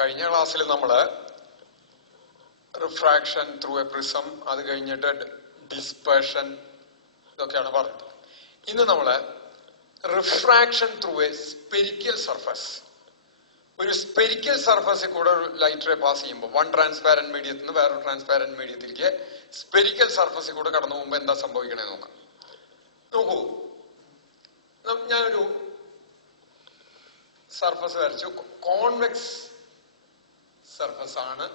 കഴിഞ്ഞ ക്ലാസ്സിൽ നമ്മൾ റിഫ്രാക്ഷൻ ത്രൂ എ പ്രിസം, അത് കഴിഞ്ഞിട്ട് ഡിസ്പേർഷൻ, ഇതൊക്കെയാണ് പറഞ്ഞത്. ഇന്ന് നമ്മൾ refraction through A spherical surface, ഒരു സ്പെരിക്കൽ സർഫസിൽ കൂടെ ഒരു ലൈറ്റ് റേ പാസ് ചെയ്യുമ്പോൾ വൺ ട്രാൻസ്പാരന്റ് മീഡിയത്തിൽ നിന്ന് വേറൊരു ട്രാൻസ്പാരന്റ് മീഡിയത്തിലേക്ക് സ്പെരിക്കൽ സർഫസിൽ കൂടെ കടന്നു പോകുമ്പോൾ എന്താ സംഭവിക്കണേ നോക്കാം. നോക്കൂ, ഞാനൊരു സർഫസ് വരച്ചു. കോൺവെക്സ് സർഫസ് ആണ്,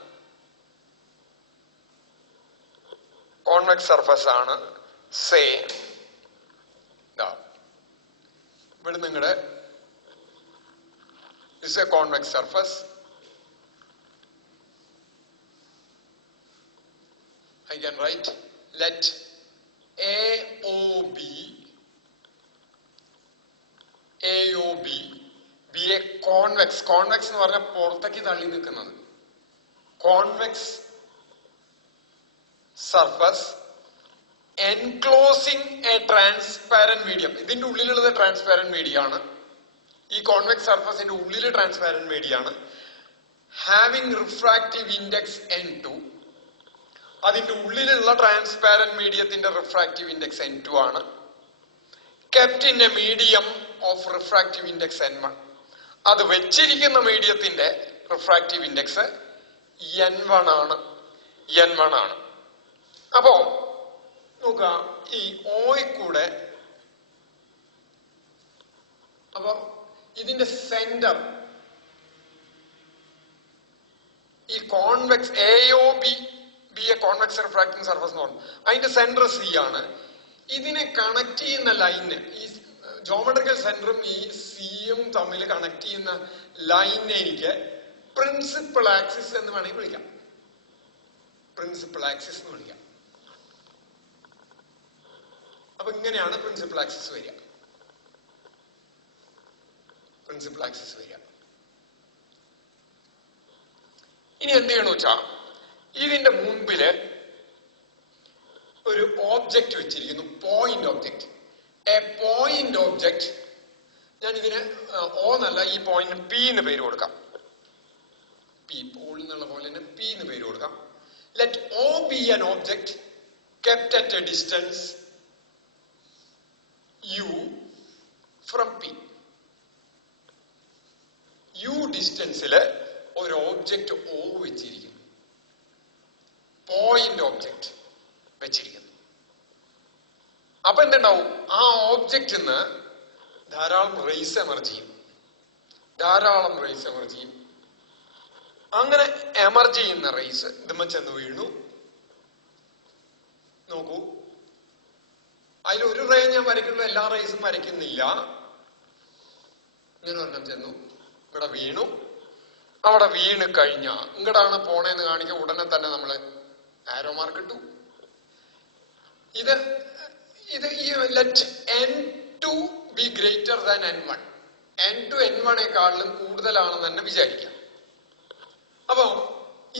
കോൺവെക്സ് സർഫസ് ആണ്. സേ ഇവിടെ നിങ്ങളുടെ is a convex surface. I can write let AOB be a convex. Convex എന്ന് പറഞ്ഞാൽ പുറത്തേക്ക് തള്ളി നിൽക്കുന്നത്. Convex surface enclosing a transparent medium. ഇതിന്റെ ഉള്ളിലുള്ളത് ട്രാൻസ്പാരന്റ് മീഡിയം ആണ്. ഈ കോൺവെക്സ് സർഫസിന്റെ ഉള്ളിൽ ട്രാൻസ്പാരന്റ് മീഡിയം ആണ്. Having refractive index N2. അതിന്റെ ഉള്ളിലുള്ള ട്രാൻസ്പാരന്റ് മീഡിയത്തിന്റെ റിഫ്രാക്റ്റീവ് ഇൻഡെക്സ് N2 ആണ്. Kept in A medium of refractive index N1. അത് വെച്ചിരിക്കുന്ന മീഡിയത്തിന്റെ റിഫ്രാക്റ്റീവ് ഇൻഡെക്സ് N1 ആണ്. അപ്പോ നോക്കുക, ഈ ഓയിൽ കൂടെ, അപ്പൊ ഇതിന്റെ സെന്റർ ഈ convex AOB convex refracting surface എന്ന് പറഞ്ഞു. അതിന്റെ സെന്റർ C ആണ്. ഇതിനെ കണക്ട് ചെയ്യുന്ന ലൈന്, ഈ ജോമെട്രിക്കൽ സെന്ററും ഈ സിയും തമ്മിൽ കണക്ട് ചെയ്യുന്ന ലൈനിനെ എനിക്ക് പ്രിൻസിപ്പൽ ആക്സിസ് എന്ന് വേണമെങ്കിൽ വിളിക്കാം. പ്രിൻസിപ്പൽ ആക്സിസ് എന്ന് വിളിക്കാം. അപ്പൊ ഇങ്ങനെയാണ് പ്രിൻസിപ്പൽ ആക്സിസ് വരിക. പ്രിൻസിപ്പൽ ആക്സിസ് വരിക. ഇനി എന്ത് ചെയ്യണമെന്ന് വെച്ചാ, ഇതിന്റെ മുമ്പില് ഒരു ഓബ്ജക്റ്റ് വെച്ചിരിക്കുന്നു, point object. A point object, ഞാൻ ഇതിന് O എന്നല്ല, ഈ പോയിന്റ് P എന്ന് പേര് കൊടുക്കാം. പി പോൾ എന്നുള്ള പോലെ തന്നെ P എന്ന് പേര് കൊടുക്കാം. Let O be an object kept at a distance U from P. U ഡിസ്റ്റൻസില് ഒരു ഓബ്ജക്റ്റ് O വെച്ചിരിക്കുന്നു, പോയിന്റ് ഓബ്ജക്റ്റ് വെച്ചിരിക്കുന്നു. അപ്പൊ എന്തുണ്ടാവും, ആ ഓബ്ജക്റ്റിന്ന് ധാരാളം റേസ് എമർജ് ചെയ്യും. അങ്ങനെ എമർജ് ചെയ്യുന്ന റേസ് ഇതുമ്മ ചെന്ന് വീണു. നോക്കൂ, അതിലൊരു റേ ഞാൻ വരയ്ക്കുമ്പോൾ എല്ലാ റേസും വരയ്ക്കുന്നില്ല. ഇങ്ങനെ ഒരെണ്ണം ചെന്നു, ഇവിടെ വീണു. അവിടെ വീണ് കഴിഞ്ഞ ഇങ്ങടാണ് പോണേന്ന് കാണിക്കുക, ഉടനെ തന്നെ നമ്മള് ആരോ മാർക്ക് ഇട്ടു. ഇത് ഈ let N2 be greater than N1. N2 N1 കൂടുതലാണെന്ന് തന്നെ വിചാരിക്കാം. അപ്പൊ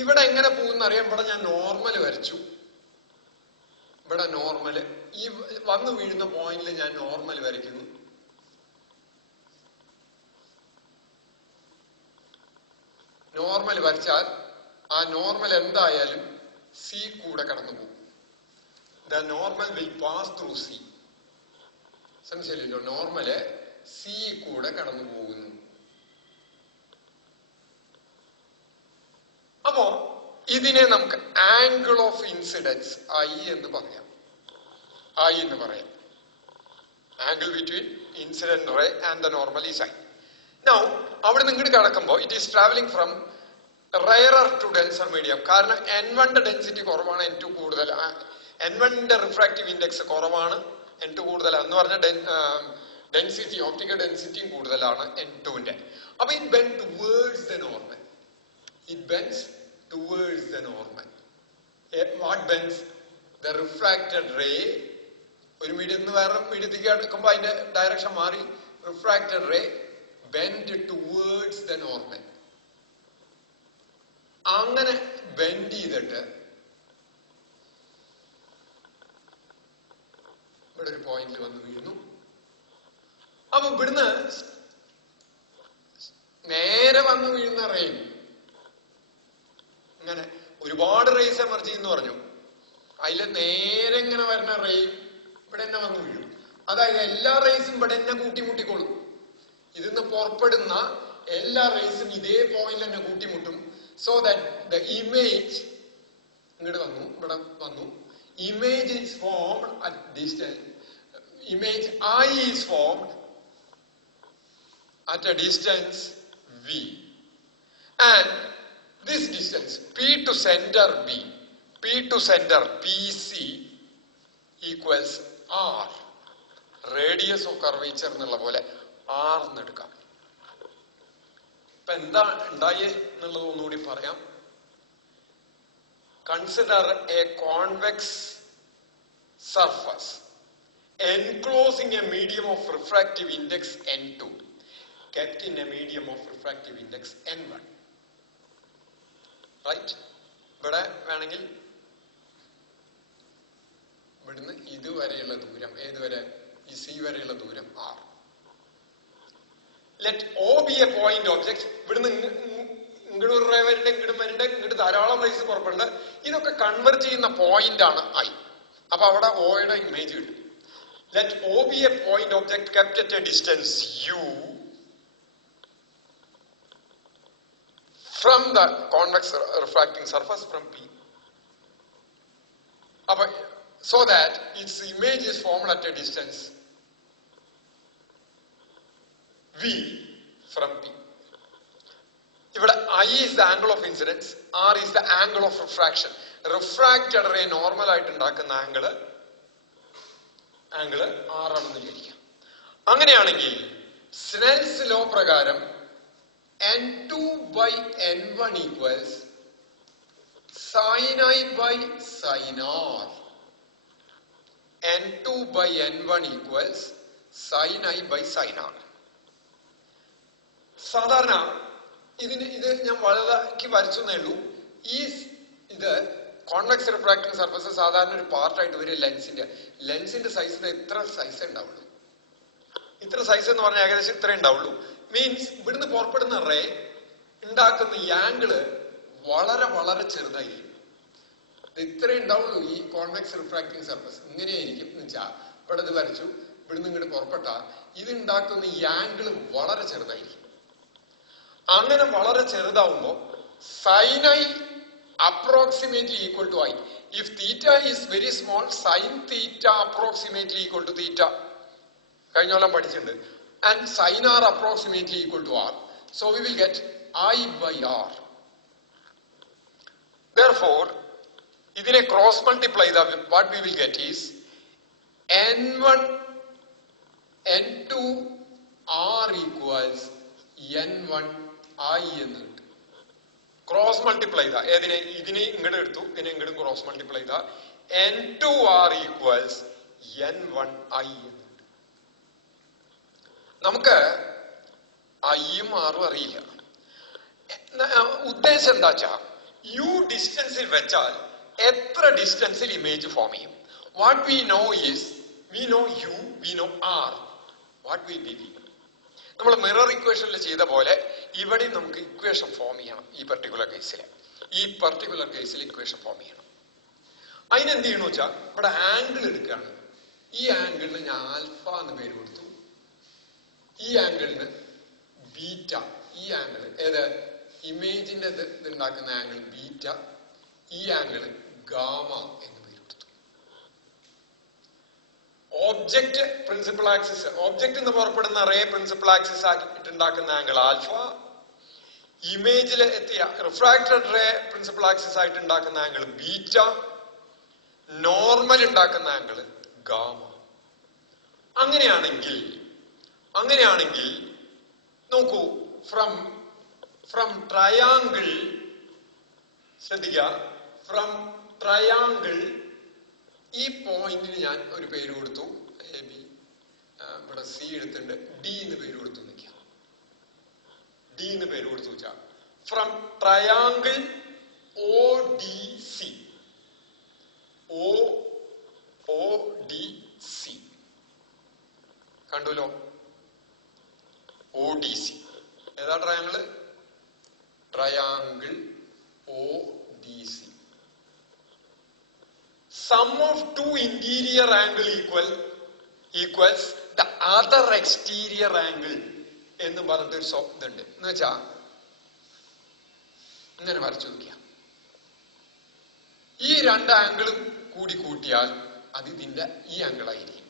ഇവിടെ എങ്ങനെ പോകുന്ന അറിയാൻ, ഇവിടെ ഞാൻ നോർമൽ വരച്ചു. ഇവിടെ നോർമല്, ഈ വന്നു വീഴുന്ന പോയിന്റിൽ ഞാൻ നോർമൽ വരയ്ക്കുന്നു. നോർമൽ വരച്ചാൽ ആ നോർമൽ എന്തായാലും C കൂടെ കടന്നു പോകും. The normal will pass through C. സംശയമില്ലല്ലോ, നോർമല് C കൂടെ കടന്നു പോകുന്നു. അപ്പോ ഇതിനെ നമുക്ക് ആംഗിൾ ഓഫ് ഇൻസിഡൻസ് I എന്ന് പറയാം. Angle between incident ray and the normal is I. Now, അവിടെ നിന്ന് കിടക്കുമ്പോൾ it is travelling from rarer to denser medium. കാരണം N1 ഡെൻസിറ്റി കുറവാണ്, N2 കൂടുതൽ. N1 റിഫ്രാക്റ്റീവ് ഇൻഡെക്സ് കുറവാണ്, N2 കൂടുതലാന്ന് പറഞ്ഞ ഡെൻസിറ്റി, ഓപ്റ്റിക്കൽ ഡെൻസിറ്റിയും കൂടുതലാണ് N2. അപ്പൊ it bend towards the normal. What bends? The refracted ray. ഒരു മീഡിയം നിന്ന് വേറെ മീഡിയത്തിലേക്ക് എടുക്കുമ്പോൾ അതിന്റെ ഡയറക്ഷൻ മാറി. Refracted ray bend towards the normal. അങ്ങനെ ബെൻഡ് ചെയ്തിട്ട് ഇവിടെ ഒരു പോയിന്റിൽ വന്ന് വീഴുന്നു. അപ്പൊ ഇവിടുന്ന് നേരെ വന്ന് വീഴുന്ന റെയിൻ ഒരുപാട് റേസ് എമർജ് എന്ന് പറഞ്ഞു. അതിൽ നേരെ ഇങ്ങനെ വരുന്ന റേ ഇവിടെ തന്നെ വന്നു വീഴും. അതായത് എല്ലാ റേസും ഇവിടെ തന്നെ കൂട്ടിമുട്ടിക്കൊള്ളും. ഇതിന്ന് പുറപ്പെടുന്ന എല്ലാ റേസും ഇതേ പോയിന്റിൽ തന്നെ കൂട്ടിമുട്ടും. സോ ദാറ്റ് ദ ഇമേജ് ഇങ്ങോട്ട് വന്നു, ഇവിടെ വന്നു. Image is formed at distance. Image I is formed at a distance V, and this distance P to center B, P to center PC equals R. Radius of curvature എന്നുള്ള പോലെ R എന്നെടുക്കാം. ഇപ്പൊ എന്താ ഉണ്ടായേ എന്നുള്ളത് ഒന്നുകൂടി പറയാം. Consider a convex surface enclosing a medium of refractive index N2 kept in a medium of refractive index N1. Right? ഇവിടെ വേണമെങ്കിൽ ഇവിടുന്ന് ഇതുവരെയുള്ള ദൂരം, ഏതുവരെ? ഈ സി വരെയുള്ള ദൂരം R. Let O be a point object. ഇവിടുന്ന് ഇങ്ങോട്ട് ഒരു റേ വരണ്ട, ഇങ്ങോട്ട് വരണ്ട, ഇങ്ങോട്ട് ധാരാളം റേസ് പുറപ്പെടുന്നുണ്ട്. ഇതൊക്കെ കൺവെർട്ട് ചെയ്യുന്ന പോയിന്റ് ആണ് I. അപ്പൊ അവിടെ ഓയുടെ ഇമേജ് കിട്ടും. Let O be a point object kept at a distance U from the convex refracting surface from P. So that its image is formed at a distance V from P. Here I is the angle of incidence, R is the angle of refraction. Refracted ray normal ആയിട്ടുണ്ടാക്കുന്ന angle R ആണെന്ന് വിചാരിക്കാം. അങ്ങനെയാണെങ്കിൽ Snell's law പ്രകാരം N2 by N1 equals sin I by sin R. N2 by N1 equals sin I by sin R. സാധാരണ ഇത് ഞാൻ വലുതാക്കി വരച്ചെന്നേ ഉള്ളൂ. ഇത് കോൺവെക്സ് റിഫ്രാക്റ്റിംഗ് സർഫസ് സാധാരണ ഒരു പാർട്ടായിട്ട് വരും ലെൻസിന്റെ സൈസിന് എത്ര സൈസ് ഉണ്ടാവുള്ളൂ? ഇത്ര സൈസ് എന്ന് പറഞ്ഞാൽ ഏകദേശം ഇത്രേ ഉണ്ടാവുള്ളൂ. മീൻസ് ഇവിടുന്ന് പുറപ്പെടുന്ന റേ ഉണ്ടാക്കുന്ന ഈ ആംഗിള് വളരെ വളരെ ചെറുതായിരിക്കും. ഇത്രേ ഉണ്ടാവുള്ളൂ ഈ കോൺവെക്സ് റിഫ്രാക്റ്റിംഗ് സർഫസ്. ഇങ്ങനെയായിരിക്കും എന്ന് വെച്ചാൽ ഇവിടെ ഇത് വരച്ചു, ഇവിടുന്ന് ഇങ്ങോട്ട് പുറപ്പെട്ട ഇത് ഉണ്ടാക്കുന്ന ഈ ആംഗിള് വളരെ ചെറുതായിരിക്കും. അങ്ങനെ വളരെ ചെറുതാവുമ്പോ sin I approximately equal to I. If theta is very small, sin theta approximately equal to theta. കഴിഞ്ഞോളം പഠിച്ചിട്ടുണ്ട്. And sin R approximately equal to R. So we will get I by R. Therefore, ഇതിനെ cross multiply what we will get is N1 N2 R equals N1 I എന്ന് കിട്ടും. Cross multiply ചെയ്താ ഇതിനെ ഇങ്ങോട്ട് എടുത്തു, ഇതിനെ ഇങ്ങോട്ട് ക്രോസ് മൾട്ടിപ്ലൈ ചെയ്താ N2 R equals N1 I എന്ന് കിട്ടും. നമുക്ക് ഐയും ആറും അറിയില്ല. ഉദ്ദേശം എന്താ വെച്ചാ യു ഡിസ്റ്റൻസിൽ വെച്ചാൽ എത്ര ഡിസ്റ്റൻസിൽ ഇമേജ് ഫോം ചെയ്യും? What we know is we know u, we know r. What will be v? നമ്മൾ മിറർ ഇക്വേഷനിൽ ചെയ്ത പോലെ ഇവിടെ നമുക്ക് ഇക്വേഷൻ ഫോം ചെയ്യണം. ഈ പർട്ടിക്കുലർ കേസിൽ ഇക്വേഷൻ ഫോം ചെയ്യണം. അതിനെന്ത് ചെയ്യണമെന്ന് വെച്ചാൽ ഇവിടെ ആംഗിൾ എടുക്കുകയാണ്. ഈ ആംഗിളിന് ഞാൻ ആൽഫ എന്ന് പേര് കൊടുത്തു, ഈ ആംഗിളിന് ബീറ്റ. ഈ ആംഗിൾ ഏത് ഇമേജിന്റെ ഇത് ഉണ്ടാക്കുന്ന ആംഗിൾ ബീറ്റ, ഈ ആംഗിൾ ഗാമ എന്ന് പേര് കൊടുത്തു. ഓബ്ജക്റ്റ് പ്രിൻസിപ്പൽ ആക്സിസ്, ഓബ്ജക്റ്റ് എന്ന് പുറപ്പെടുന്ന റേ പ്രിൻസിപ്പൽ ആക്സിസ് ആക്കിയിട്ട് ഉണ്ടാക്കുന്ന ആംഗിൾ ആൽഫ, ഇമേജിൽ എത്തിയ റിഫ്രാക്റ്റഡ് റേ പ്രിൻസിപ്പൽ ആക്സിസ് ആയിട്ട് ഉണ്ടാക്കുന്ന ആംഗിൾ ബീറ്റ, നോർമൽ ഉണ്ടാക്കുന്ന ആംഗിൾ ഗാമ. അങ്ങനെയാണെങ്കിൽ നോക്കൂ, ഫ്രം ട്രയാങ്കിൾ, ശ്രദ്ധിക്കുക, ഫ്രം ട്രയാങ്കിൾ ഈ പോയിന്റിന് ഞാൻ ഒരു പേര് കൊടുത്തു, എ ബി, ഇവിടെ സി എടുത്തിട്ടുണ്ട്, ഡി എന്ന് പേര് കൊടുത്തു നിൽക്കുക. ഡി എന്ന് പേര് കൊടുത്തു വെച്ചാൽ from triangle O D C, O D C കണ്ടുല്ലോ. ഒ ഡി സി ഏതാ triangle? Triangle O D C. Sum of two interior angle equals the other exterior angle എന്ന് പറഞ്ഞിട്ടൊരു ഇതുണ്ട്. എന്ന് വെച്ചാ ഇങ്ങനെ വരച്ചു നോക്കിയ ഈ രണ്ട് ആംഗിളും കൂടി കൂട്ടിയാൽ അത് ഇതിന്റെ ഈ ആംഗിൾ ആയിരിക്കും.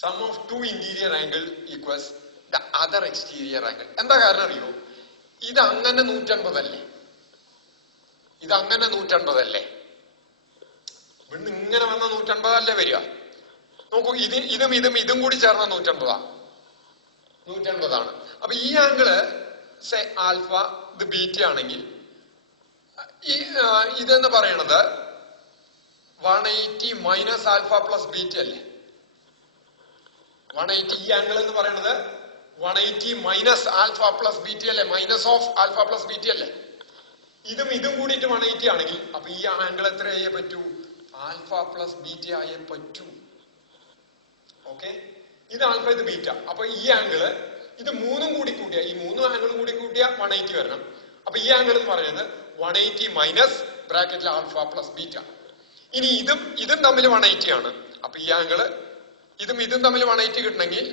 Sum of two interior angle equals the other exterior angle. എന്താ കാരണം അറിയോ? ഇത് അങ്ങനെ 180 അല്ലേ, ഇത് അങ്ങനെ 180 അല്ലേ, ഇവിടുന്ന് ഇങ്ങനെ വന്ന 180 അല്ലേ വരിക. നോക്കൂ, ഇതും കൂടി ചേർന്ന 180 ആണ്. അപ്പൊ ഈ ആംഗിള് ആൽഫ, ഇത് ബീറ്റ ആണെങ്കിൽ ഇതെന്ന് പറയണത് 180 മൈനസ് ആൽഫ പ്ലസ് ബീറ്റ അല്ലേ. 180 ഈ ആംഗിൾ എന്ന് പറയണത് 180 മൈനസ് ആൽഫ പ്ലസ് ബീറ്റ അല്ലേ, minus of alpha plus beta അല്ലേ. ഇതും കൂടിയിട്ട് 180 ആണെങ്കിൽ അപ്പൊ ഈ ആംഗിൾ എത്ര ആയേ പറ്റൂ? ആൽഫ പ്ലസ് ബീറ്റ ആയേ പറ്റൂ. ഓക്കെ, ഇത് ആൽഫ, ഇത് ബീറ്റ. അപ്പൊ ഈ ആംഗിള് ഇത് മൂന്നും കൂടി കൂട്ടിയ, ഈ 3 ആംഗിളും കൂടി കൂട്ടിയ 180 വരണം. അപ്പൊ ഈ ആംഗിൾ എന്ന് പറയുന്നത് 180 മൈനസ് ബ്രാക്കറ്റിൽ ആൽഫ പ്ലസ് ബീറ്റ. ഇനി ഇതും തമ്മിൽ 180 ആണ്. അപ്പൊ ഈ ആംഗിള് ഇതും തമ്മിൽ 180 കിട്ടണമെങ്കിൽ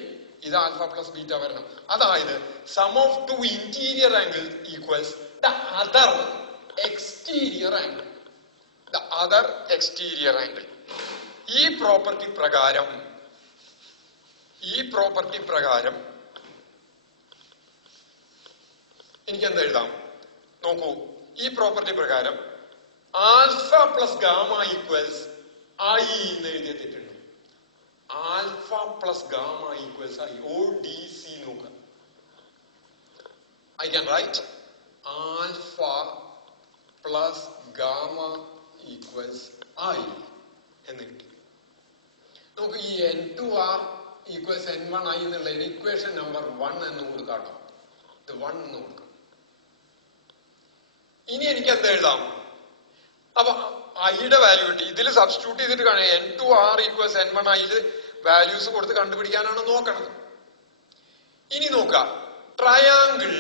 ഇത് ആൽഫ പ്ലസ് ബീറ്റ വരണം. അതായത് sum of two interior angle equals the other exterior angle. The other exterior angle. ഈ പ്രോപ്പർട്ടി പ്രകാരം എനിക്ക് എന്താ എഴുതാം? നോക്കൂ, ഈ പ്രോപ്പർട്ടി പ്രകാരം alpha plus gamma equals I എന്ന് എഴുതിയ തെറ്റുണ്ട്. Alpha plus gamma equals I, ODC നോക്കുക. I can write alpha plus gamma equals I എന്ന് കിട്ടി. നമുക്ക് ഈ N2R equals N1I എന്നുള്ള ഇക്വേഷൻ നമ്പർ 1 എന്ന് കൊടുക്കാട്ടോ. ഇത് 1 എന്ന് കൊടുക്കാം. ഇനി എനിക്ക് എന്താ എഴുതാം? അപ്പൊ ഐയുടെ വാല്യൂ കിട്ടി. ഇതിൽ സബ്സ്റ്റിറ്റ്യൂട്ട് ചെയ്തിട്ട് കാണാം N2R equals N1I വാല്യൂസ് കൊടുത്ത് കണ്ടുപിടിക്കാനാണ് നോക്കണത്. ഇനി നോക്കാം, ട്രയാങ്കിൾ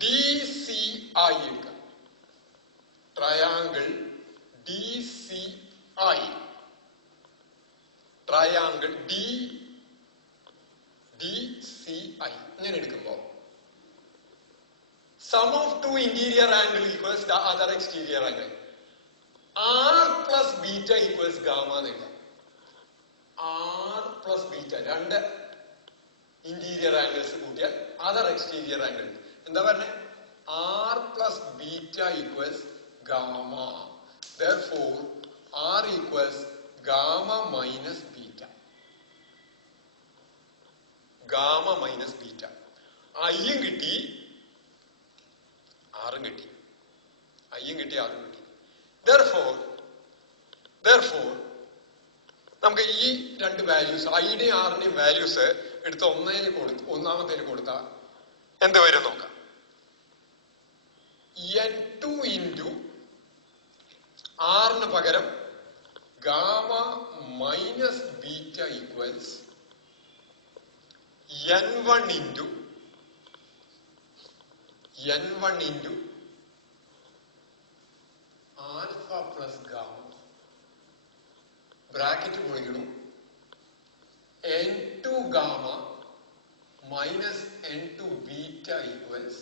DCI എടുക്കാം. ട്രയാങ്കിൾ DCI, ട്രയാങ്കിൾ DCI ഇങ്ങനെ എടുക്കുമ്പോ sum of two interior angle equals the other exterior angle. R plus beta equals gamma എന്നെഴുതാം. R പ്ലസ് ബീറ്റ, രണ്ട് ഇന്റീരിയർ ആംഗിൾസ് കൂട്ടിയാൽ അതർ എക്സ്റ്റീരിയർ ആംഗിൾ. എന്താ പറഞ്ഞേ? R plus beta equals gamma. Therefore R equals gamma minus beta. Gamma minus beta. ഐയും കിട്ടി, ആറും കിട്ടി. ഐയും കിട്ടി, ആറും കിട്ടി. Therefore നമുക്ക് ഈ രണ്ട് വാല്യൂസ്, ഐയുടെയും ആറിന്റെയും വാല്യൂസ് എടുത്ത് ഒന്നാമത്തേന് കൊടുത്താൽ എന്ത് വരും നോക്കാം. N2 ഇൻറ്റു ആറിന് പകരം gamma minus beta equals N1 into alpha plus gamma. Bracket പൊളിക്കണം. N2 gamma minus N2 beta equals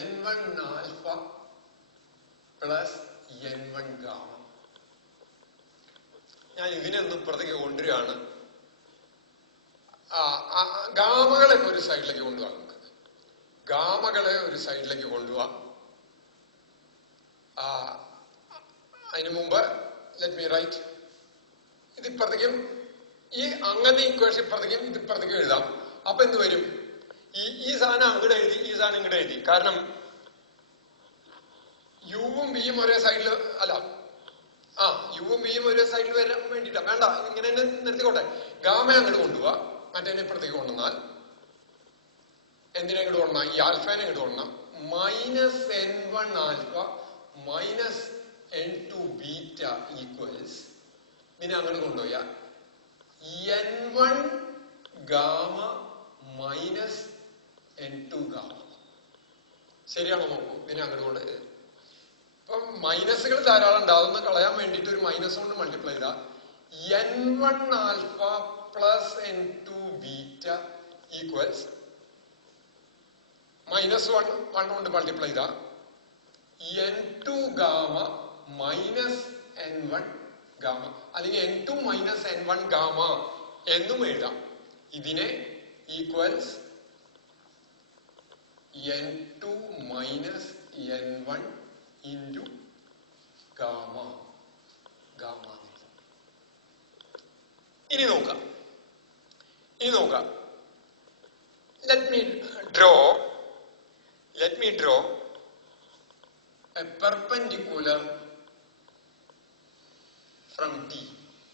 N1 alpha plus N1 gamma. ഞാൻ ഇതിനെ ഒന്ന് ഇപ്പുറത്തേക്ക് കൊണ്ടുവരികയാണ്. ഗാമകളെ ഒരു സൈഡിലേക്ക് കൊണ്ടുപോകാം. നമുക്ക് ഗാമകളെ ഒരു സൈഡിലേക്ക് കൊണ്ടുപോവാം. അതിനു മുമ്പ് ലെറ്റ് മീ റൈറ്റ്. ഇതിപ്പുറത്തേക്കും ഈ അങ്ങനെ ഇക്വേഷൻ ഇപ്പുറത്തേക്കും ഇതിപ്പുറത്തേക്കും എഴുതാം. അപ്പൊ എന്ത് വരും? ഈ സാധനം അങ്ങോട്ട് എഴുതി, ഈ സാധനം ഇങ്ങോട്ട് എഴുതി. കാരണം യുവും ബിയും ഒരേ സൈഡിൽ അല്ല, യുവും ബിയും ഒരേ സൈഡിൽ വരാൻ വേണ്ടിട്ടാ. വേണ്ട, ഇങ്ങനെ തന്നെ നിർത്തിക്കോട്ടെ. ഗാമ അങ്ങോട്ട് കൊണ്ടുപോവാ, മറ്റേ ഇപ്പുറത്തേക്ക് കൊണ്ടുവന്നാൽ എന്തിനെ ഇങ്ങോട്ട് കൊണ്ടുവന്നാ? ഈ ആൽഫേനെ ഇങ്ങോട്ട് കൊണ്ടുവന്നാ minus N1 alpha minus N2 beta equals ഇതിനെ അങ്ങോട്ട് കൊണ്ടുപോയാ N1 gamma minus N2 gamma. ശരിയാണോ നോക്കൂ. ഇതിനെ അങ്ങോട്ട് കൊണ്ട് ഇപ്പം മൈനസുകൾ ധാരാളം ഉണ്ട്. അതൊന്ന് കളയാൻ വേണ്ടിയിട്ട് ഒരു മൈനസ് കൊണ്ട് മൾട്ടിപ്ലൈ ചെയ്താ n1 alpha plus n2 beta equals -1 കൊണ്ട് മൾട്ടിപ്ലൈ ചെയ്താ n2 gamma minus n1 gamma അല്ലെങ്കിൽ n2 മൈനസ് n1 ഗാമ എന്നും എഴുതാം. ഇതിനെ equals n2 minus n1 into gamma gamma. ഇനി നോക്കാം. let me draw a perpendicular from D.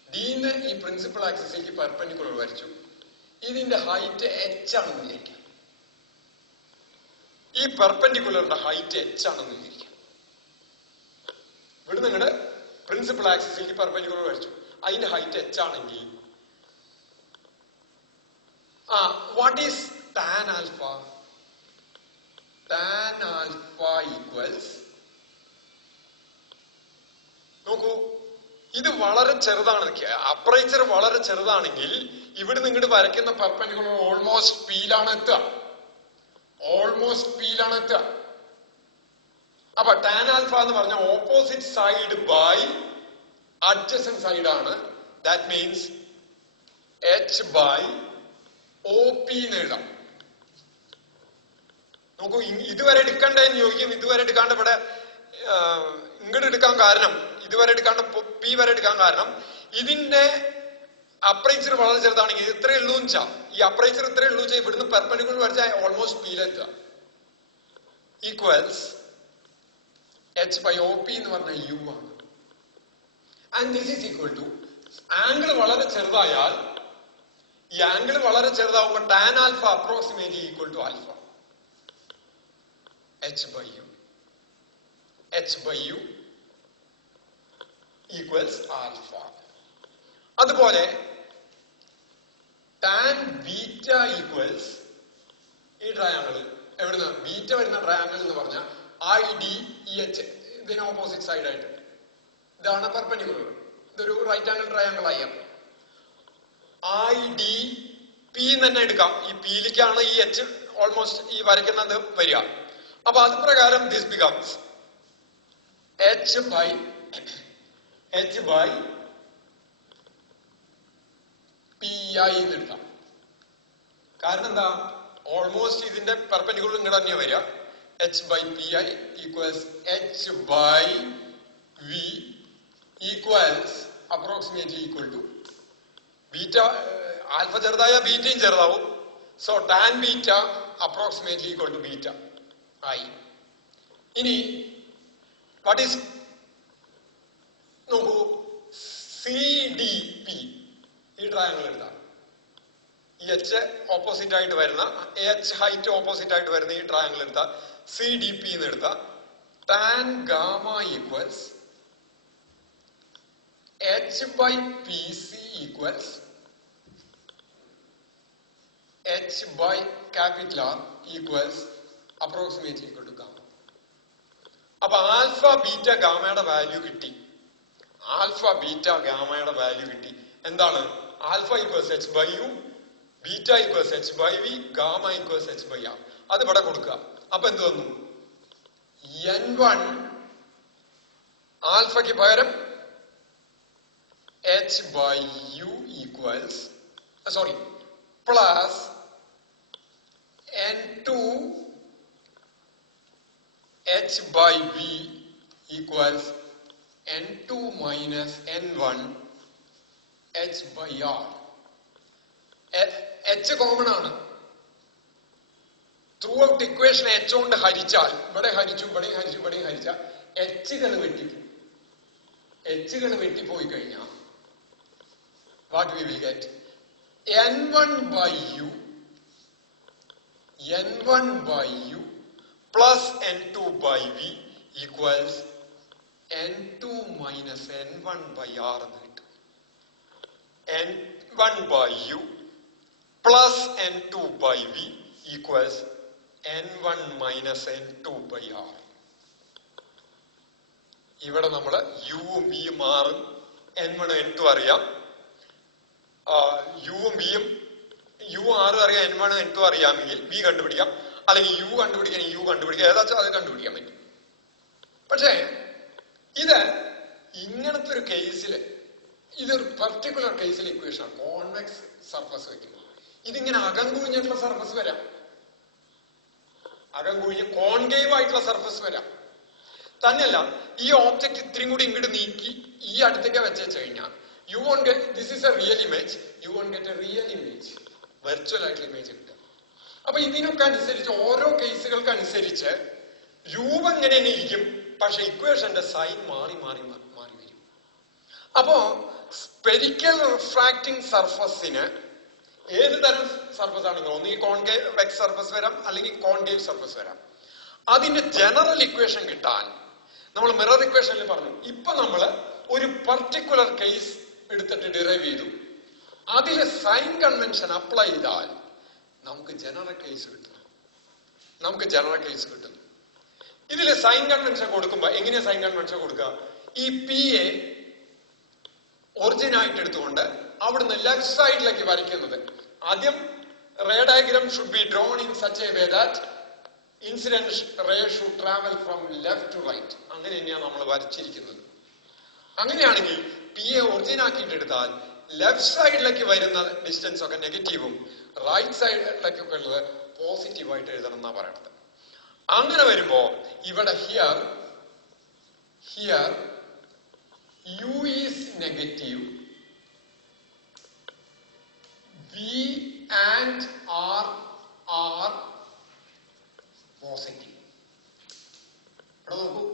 ഡിന്ന് ഈ പ്രിൻസിപ്പൽ ആക്സിസിലേക്ക് പെർപെൻഡിക്കുലർ വരച്ചു. ഇതിന്റെ ഹൈറ്റ് h ആണെന്ന് വിചാരിക്കാം. ഈ പെർപെൻഡിക്കുലറിന്റെ ഹൈറ്റ് h ആണെന്ന് വിചാരിക്കാം. ഇവിടെ നിങ്ങളുടെ പ്രിൻസിപ്പൽ ആക്സിസിലേക്ക് പെർപെൻഡിക്കുലർ വരച്ചു. അതിന്റെ ഹൈറ്റ് h ആണെങ്കിൽ what is tan alpha? Tan alpha equals, നോക്കൂ, ഇത് വളരെ ചെറുതാണ്. അപ്പറേച്ചർ വളരെ ചെറുതാണെങ്കിൽ ഇവിടെ നിങ്ങോട്ട് വരയ്ക്കുന്ന പെർപെൻഡിക്കുലർ ഓൾമോസ്റ്റ് പിയിലാണ് എത്തുക. അപ്പൊ ടാൻ ആൽഫ എന്ന് പറഞ്ഞ opposite side by adjacent side ആണ്. That means H by O P എന്ന് എഴുതാം. നോക്കൂ, ഇതുവരെ എടുക്കണ്ടെന്ന് ചോദിക്കും. ഇതുവരെ എടുക്കാണ്ട് ഇവിടെ ഇങ്ങോട്ട് എടുക്കാൻ കാരണം, ഇതുവരെ എടുക്കാണ്ട് പി വരെ എടുക്കാൻ കാരണം ഇതിന്റെ അപ്പറേച്ചർ വളരെ ചെറുതാണെങ്കിൽ ഇത് ഇത്രേ ഉള്ളൂ വെച്ചാ, ഈ അപ്പറേച്ചർ ഇത്രേ ഉള്ളൂ വെച്ചാൽ ഇവിടുന്ന് പെർപെൻഡിക്കുലർ വരച്ചാൽ ഓൾമോസ്റ്റ് പിയിലെത്തുക. Equals H by O P എന്ന് പറഞ്ഞ യു ആണ്. And this is equal to, angle വളരെ ചെറുതായാൽ, ഈ ആംഗിൾ വളരെ ചെറുതാവുമ്പോൾ tan alpha approximately equal to alpha. h by u equals alpha. അതുപോലെ ടാൻ ബീറ്റ ഈക്വൽസ്, ഈ ട്രയാങ്കിൾ എവിടുന്ന ബീറ്റ വരുന്ന ട്രയാങ്കിൾ എന്ന് പറഞ്ഞാൽ ഐ ഡി ഇ എച്ച്, ഇതിന് ഓപ്പോസിറ്റ് സൈഡ് ആയിട്ട് ഇതാണ് പെർപെൻഡിക്കുലർ. ഇതൊരു റൈറ്റ് ആംഗിൾ ട്രയാങ്കിൾ ആയി. ഐ ഡി പി തന്നെ എടുക്കാം. ഈ പിയിലേക്കാണ് ഈ എച്ച് ഓൾമോസ്റ്റ് ഈ വരയ്ക്കുന്നത് വരിക. അപ്പൊ അത് പ്രകാരം this becomes h by P i എന്ന് എടുക്കാം. കാരണം എന്താ, ഓൾമോസ്റ്റ് ഇതിന്റെ പെർപെൻഡിക്കുലർ ഇങ്ങോട്ട് തന്നെ വരിക. H by P I equals H by V equals approximately equal to beta. Alpha ചെറുതായ ബീറ്റയും ചെറുതാവും. So tan beta approximately equal to beta ആയി. ഇനി വാട്ട് ഈസ്, നോക്കൂ, സി ഡി പി, ഈ ട്രയാങ്കിൾ എടുത്താൽ ഈ എച്ച് ഓപ്പോസിറ്റ് ആയിട്ട് വരുന്ന, എച്ച് ഹൈറ്റ് ഓപ്പോസിറ്റ് ആയിട്ട് വരുന്ന ഈ ട്രയാങ്കിൾ എടുത്താൽ സി ഡി പി എന്ന് എടുത്താൽ tan gamma equals H by p c equals H by capital r equals approximately equal to gamma. അപ്പൊ ആൽഫ ബീറ്റ ഗാമയുടെ വാല്യൂ കിട്ടി. എന്താണ്? Alpha equals H by u, beta equals H by v, gamma equals H by r. അത് ഇവിടെ കൊടുക്കുക. അപ്പൊ എന്ത് വന്നു? n1 ആൽഫയ്ക്ക് പകരം h by u equals, sorry, plus n2 h by v equals n2 minus n1 h by r. h common ആണ്. Through out equation h കൊണ്ട് ഹരിച്ചാൽ, ഇവിടെ ഹരിച്ചു, ഇവിടെയും ഹരിച്ചു, ഇവിടെയും ഹരിച്ചാൽ എച്ചുകൾ വെട്ടിപ്പോയി കഴിഞ്ഞാൽ what we will get? n1 by u plus n2 by v equals n2 minus n1 by r എന്ന് കിട്ടും. n1 by u plus n2 by v equals n1 minus n2 by r. ഇവിടെ നമ്മൾ യുവും വിയും ആറും n1 n2 അറിയാം, യുവും വിയും U ആറും അറിയാം, n1 n2 അറിയാമെങ്കിൽ വി കണ്ടുപിടിക്കാം, അല്ലെങ്കിൽ യു കണ്ടുപിടിക്കാൻ യു കണ്ടുപിടിക്കാം, ഏതാ വെച്ചാൽ അത് കണ്ടുപിടിക്കാൻ പറ്റും. പക്ഷേ ഇത് ഇങ്ങനത്തെ ഒരു കേസിൽ, ഇതൊരു പർട്ടിക്കുലർ കേസിൽ ഇക്വേഷനാണ്. കോൺവെക്സ് സർഫസ് വയ്ക്കുന്നത്, ഇതിങ്ങനെ അകം കുഴിഞ്ഞിട്ടുള്ള സർഫസ് വരാം, അകം കുഴിഞ്ഞ് കോൺകേവ് ആയിട്ടുള്ള സർഫസ് വരാം. തന്നെയല്ല, ഈ ഓബ്ജക്ട് ഇത്രയും കൂടി ഇങ്ങോട്ട് നീക്കി ഈ അടുത്തേക്ക് വെച്ചു കഴിഞ്ഞാൽ you won't get, this is a real image, you won't get a real image, virtual ആയിട്ടുള്ള ഇമേജ് കിട്ടും. അപ്പൊ ഇതിനൊക്കെ അനുസരിച്ച്, ഓരോ കേസുകൾക്ക് അനുസരിച്ച് രൂപം ഇങ്ങനെ തന്നെ ഇരിക്കും, പക്ഷെ ഇക്വേഷന്റെ സൈൻ മാറി മാറി മാറി വരും. അപ്പോ സ്പെരിക്കൽ റിഫ്രാക്റ്റിംഗ് സർഫസിന് ഏത് തരം സർഫസ് ആണെങ്കിലും ഒന്ന് ഈ കോൺകേവ് സർഫസ് വരാം, അല്ലെങ്കിൽ കോൺകേവ് സർഫസ് വരാം. അതിന്റെ ജനറൽ ഇക്വേഷൻ കിട്ടാൻ നമ്മൾ മിറർ ഇക്വേഷനിൽ പറഞ്ഞു. ഇപ്പൊ നമ്മൾ ഒരു പർട്ടിക്കുലർ കേസ് എടുത്തിട്ട് ഡിറൈവ് ചെയ്തു, അതിൽ സൈൻ കൺവെൻഷൻ അപ്ലൈ ചെയ്താൽ നമുക്ക് ജനറൽ കേസ് കിട്ടും. ഇതിൽ സൈൻ കൺവെൻഷൻ കൊടുക്കുമ്പോ എങ്ങനെയാ സൈൻ കൺവെൻഷൻ കൊടുക്കുക? ഈ പി എ ഒറിജിൻ ആയിട്ട് എടുത്തുകൊണ്ട് അവിടുന്ന് ലെഫ്റ്റ് സൈഡിലേക്ക് വരയ്ക്കുന്നത്. ആദ്യം ray diagram should be drawn in such a way that incident ray should travel from left to right. അങ്ങനെ തന്നെയാണ് നമ്മൾ വരച്ചിരിക്കുന്നത്. അങ്ങനെയാണെങ്കിൽ പി എ ഒറിജിൻ ആക്കിയിട്ട് എടുത്താൽ ലെഫ്റ്റ് സൈഡിലേക്ക് വരുന്ന ഡിസ്റ്റൻസ് ഒക്കെ നെഗറ്റീവും റൈറ്റ് സൈഡിലേക്കൊക്കെ ഉള്ളത് പോസിറ്റീവായിട്ട് എഴുതണം എന്നാ പറയണത്. അങ്ങനെ വരുമ്പോ ഇവിടെ here u is negative, v and r are positive. ഇവിടെ നോക്കൂ,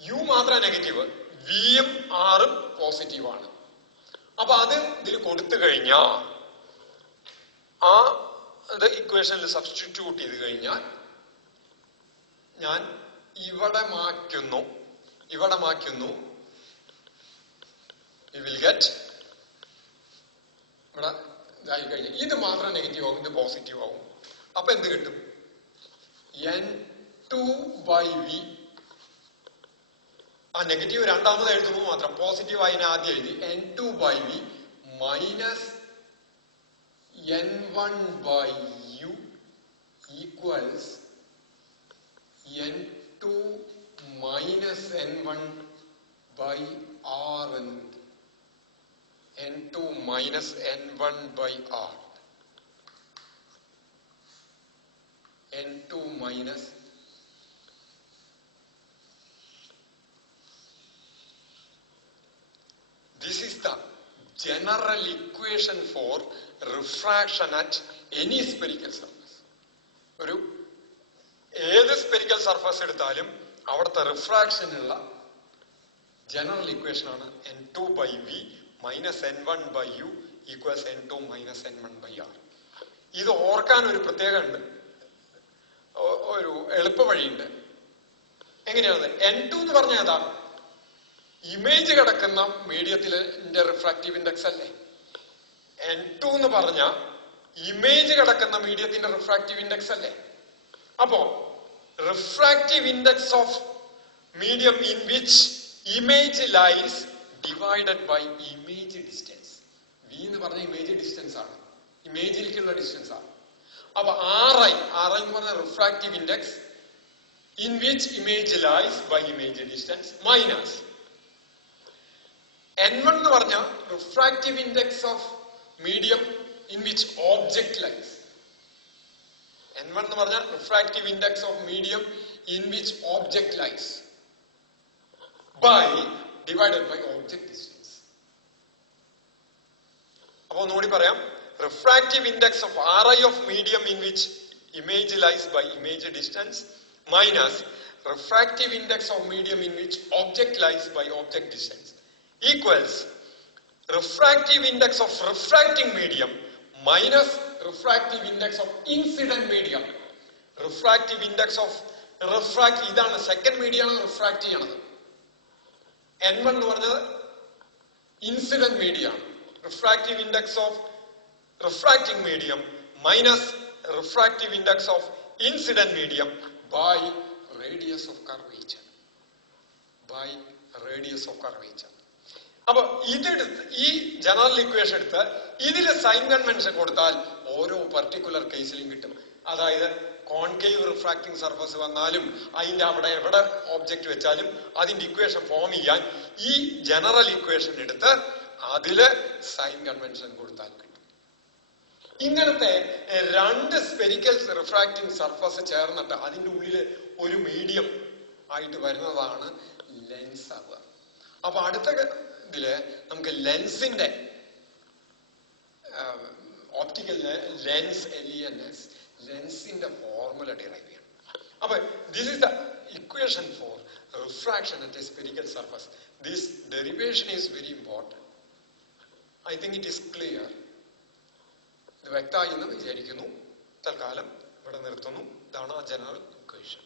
യു മാത്രം നെഗറ്റീവ്, വിയും ആറും പോസിറ്റീവാണ്. അപ്പൊ അത് ഇതിൽ കൊടുത്തു കഴിഞ്ഞാൽ ആ ഇക്വേഷനിൽ സബ്സ്റ്റിറ്റ്യൂട്ട് ചെയ്ത് കഴിഞ്ഞാൽ ഞാൻ ഇവിടെ മാറ്റുന്നു, you will get ഇവിടെ ഇതായി കഴിഞ്ഞാൽ ഇത് മാത്രം നെഗറ്റീവ് ആവും, ഇത് പോസിറ്റീവ് ആവും. അപ്പൊ എന്ത് കിട്ടും? n2 by v. ആ നെഗറ്റീവ് രണ്ടാമത് എഴുതുമ്പോൾ മാത്രം, പോസിറ്റീവ് ആയതിനെ ആദ്യം എഴുതി. n2 by v minus n1 by u equals n2 minus n1 by r and n2 minus n1 by r. n2 minus this is the general equation for refraction at any spherical surface. ഒരു ഏത് spherical surface എടുത്താലും അവിടുത്തെ റിഫ്രാക്ഷനുള്ള general equation ആണ് n2 by v minus n1 by u equals n2 minus n1 by r. ഇത് ഓർക്കാൻ ഒരു പ്രത്യേകത ഉണ്ട്, ഒരു എളുപ്പ വഴിയുണ്ട്. എങ്ങനെയാണ്? n2 എന്ന് പറഞ്ഞാൽ ഏതാ? ഇമേജ് കിടക്കുന്ന മീഡിയത്തിന്റെ റിഫ്രാക്റ്റീവ് ഇൻഡെക്സ് അല്ലേ? n2 എന്ന് പറഞ്ഞ ഇമേജ് കിടക്കുന്ന മീഡിയത്തിന്റെ റിഫ്രാക്റ്റീവ് ഇൻഡെക്സ് അല്ലേ? അപ്പോ refractive index of medium in which image lies divided by image distance. V എന്ന് പറഞ്ഞ ഇമേജ് ഡിസ്റ്റൻസ് ആണ്, ഇമേജിലേക്കുള്ള ഡിസ്റ്റൻസ് ആണ്. അപ്പൊ RI എന്ന് പറഞ്ഞ refractive index in which image lies by image distance minus n1 എന്ന് പറഞ്ഞ refractive index of medium in which object lies. n1 എന്ന് പറഞ്ഞ refractive index of medium in which object lies by divided by object distance. അപ്പൊ ഒന്നുകൂടി പറയാം, refractive index of RI of medium in which image lies by image distance minus refractive index of medium in which object lies by object distance equals refractive index of refracting medium minus refractive index of incident medium. Refractive index of ഇതാണ് second medium ആണ് refract ചെയ്യണത്. n1 എന്ന് പറഞ്ഞത് incident medium ആണ്. Refractive index of refracting medium minus refractive index of incident medium by radius of curvature. By radius of curvature. അപ്പൊ ഇതെടുത്ത് ഈ general equation എടുത്ത് ഇതില് സൈൻ കൺവെൻഷൻ കൊടുത്താൽ ഓരോ പർട്ടിക്കുലർ കേസിലും കിട്ടും. അതായത് കോൺകേവ് റിഫ്രാക്റ്റിംഗ് സർഫസ് വന്നാലും അതിന്റെ അവിടെ എവിടെ ഓബ്ജക്റ്റ് വെച്ചാലും അതിന്റെ ഇക്വേഷൻ ഫോം ചെയ്യാൻ ഈ ജനറൽ ഇക്വേഷൻ എടുത്ത് അതില് സൈൻ കൺവെൻഷൻ കൊടുത്താൽ കിട്ടും. ഇങ്ങനത്തെ രണ്ട് സ്പെരിക്കൽ റിഫ്രാക്റ്റിംഗ് സർഫസ് ചേർന്നിട്ട് അതിന്റെ ഉള്ളില് ഒരു മീഡിയം ആയിട്ട് വരുന്നതാണ് ലെൻസ് ആവുക. അപ്പൊ അടുത്ത ഇതില് നമുക്ക് ലെൻസിന്റെ ഓപ്റ്റിക്കൽ ലെൻസ് LENS ലെൻസിന്റെ ഫോർമുല ഡിറൈവ് ചെയ്യണം. അപ്പൊ this is the equation for refraction at a spherical surface. This derivation is very important. I think it is clear. ഇത് വ്യക്തമായി എന്ന് വിചാരിക്കുന്നു. തൽക്കാലം ഇവിടെ നിർത്തുന്നു. ഇതാണ് ആ ജനറൽ ഇക്വേഷൻ.